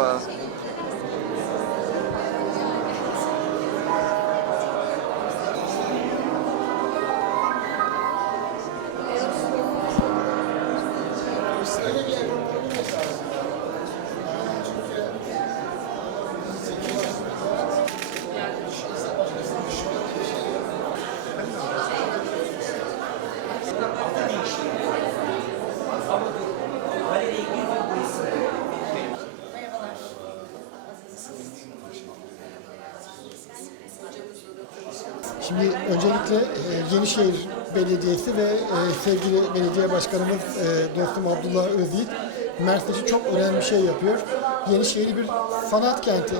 треба Şimdi öncelikle e, Yenişehir Belediyesi ve e, sevgili belediye başkanımız e, dostum Abdullah Özyiğit Mersin çok önemli bir şey yapıyor. Yenişehir'i bir sanat kenti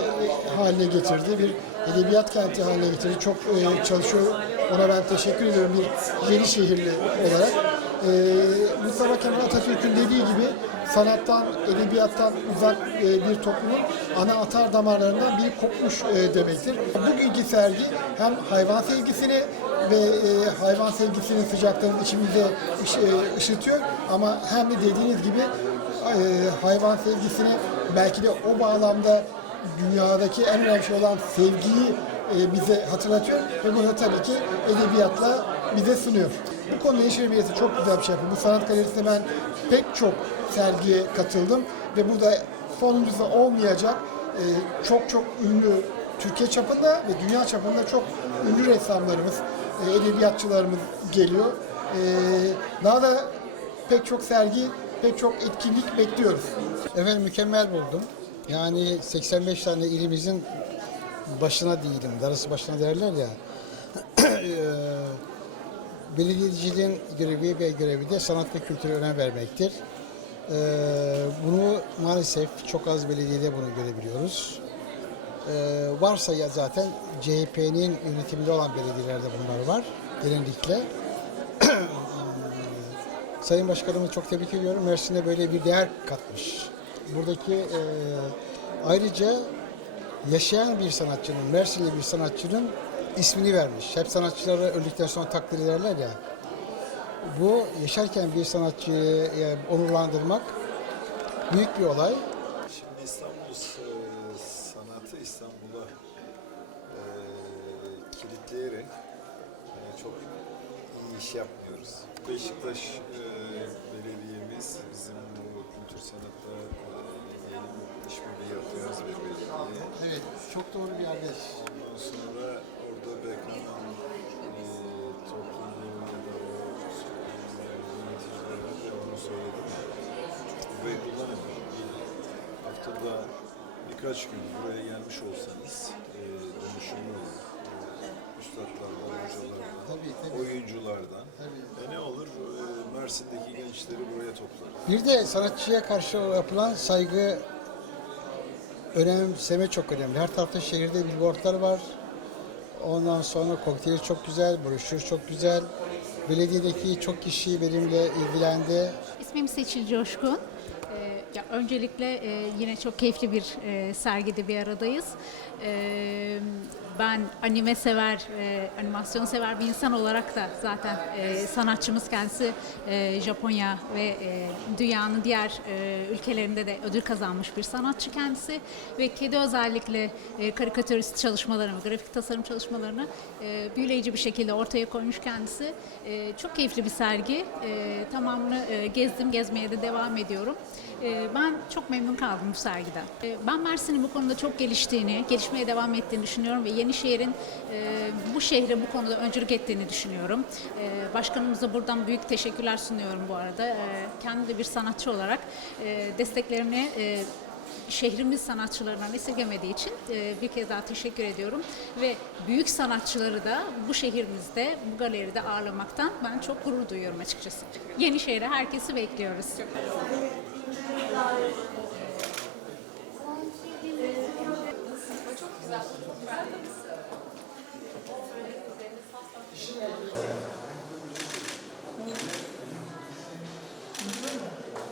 haline getirdi, bir edebiyat kenti haline getirdi. Çok e, çalışıyor. Ona ben teşekkür ediyorum bir Yenişehirli olarak. E, Mustafa Kemal Atatürk'ün dediği gibi sanattan, edebiyattan uzak e, bir toplumun ana atar damarlarından biri kopmuş e, demektir. Bugünkü sergi hem hayvan sevgisini ve e, hayvan sevgisinin sıcaklığını içimizde ış- e, ışıtıyor ama hem de dediğiniz gibi e, hayvan sevgisini belki de o bağlamda dünyadaki en önemli şey olan sevgiyi e, bize hatırlatıyor ve bunu tabii ki edebiyatla bize sunuyor. Bu konuda Yeşil Belediyesi çok güzel bir şey yapıyor. Bu sanat galerisinde ben pek çok sergiye katıldım ve burada sonuncusu olmayacak e, çok çok ünlü Türkiye çapında ve dünya çapında çok ünlü ressamlarımız, e, edebiyatçılarımız geliyor. E, daha da pek çok sergi, pek çok etkinlik bekliyoruz. Efendim mükemmel buldum. Yani 85 tane ilimizin başına değilim, darısı başına derler ya. Belediyeciliğin görevi ve görevi de sanat ve kültüre önem vermektir. Bunu maalesef çok az belediyede bunu görebiliyoruz. Varsa ya zaten CHP'nin yönetiminde olan belediyelerde bunlar var genellikle. Sayın Başkanımı çok tebrik ediyorum. Mersin'e böyle bir değer katmış. Buradaki eee, ayrıca yaşayan bir sanatçının, Mersinli bir sanatçının ismini vermiş. Hep sanatçıları öldükten sonra takdir ederler ya. Bu yaşarken bir sanatçıyı onurlandırmak büyük bir olay. Şimdi İstanbul e, sanatı İstanbul'a e, kilitleyerek e, çok iyi iş yapmıyoruz. Beşiktaş e, Belediye'miz bizim bu kültür bir işbirliği yapıyoruz bir belediye. Evet, çok doğru bir yerdeş. Ondan sonra orada BK'nın e, topluluğu ya da o e, yöneticilerine de onu söyledim. Burayı kullanın. Haftada birkaç gün buraya gelmiş olsanız e, dönüşümlü e, üstadlardan, hocalardan, Tabii, tabii. oyunculardan Tabii. E, e, Mersin'deki gençleri buraya toplar. Bir de sanatçıya karşı yapılan saygı, önemseme çok önemli. Her tarafta şehirde billboardlar var. Ondan sonra kokteyli çok güzel, broşür çok güzel. Belediyedeki çok kişi benimle ilgilendi. İsmim Seçil Coşkun. Ee, ya öncelikle e, yine çok keyifli bir e, sergide bir aradayız. Ee, ben anime sever, e, animasyon sever bir insan olarak da zaten e, sanatçımız kendisi e, Japonya ve e, dünyanın diğer e, ülkelerinde de ödül kazanmış bir sanatçı kendisi ve kedi özellikle e, karikatürist çalışmalarını, grafik tasarım çalışmalarını e, büyüleyici bir şekilde ortaya koymuş kendisi. E, çok keyifli bir sergi. E, tamamını e, gezdim, gezmeye de devam ediyorum. E, ben çok memnun kaldım bu sergiden. E, ben Mersin'in bu konuda çok geliştiğini, gelişmeye devam ettiğini düşünüyorum ve Yenişehir'in e, bu şehre bu konuda öncülük ettiğini düşünüyorum. E, başkanımıza buradan büyük teşekkürler sunuyorum bu arada. E, kendi de bir sanatçı olarak desteklerini şehrimiz sanatçılarından esirgemediği için bir kez daha teşekkür ediyorum. Ve büyük sanatçıları da bu şehrimizde, bu galeride ağırlamaktan ben çok gurur duyuyorum açıkçası. Yenişehir'e herkesi bekliyoruz. Çok That's what happens.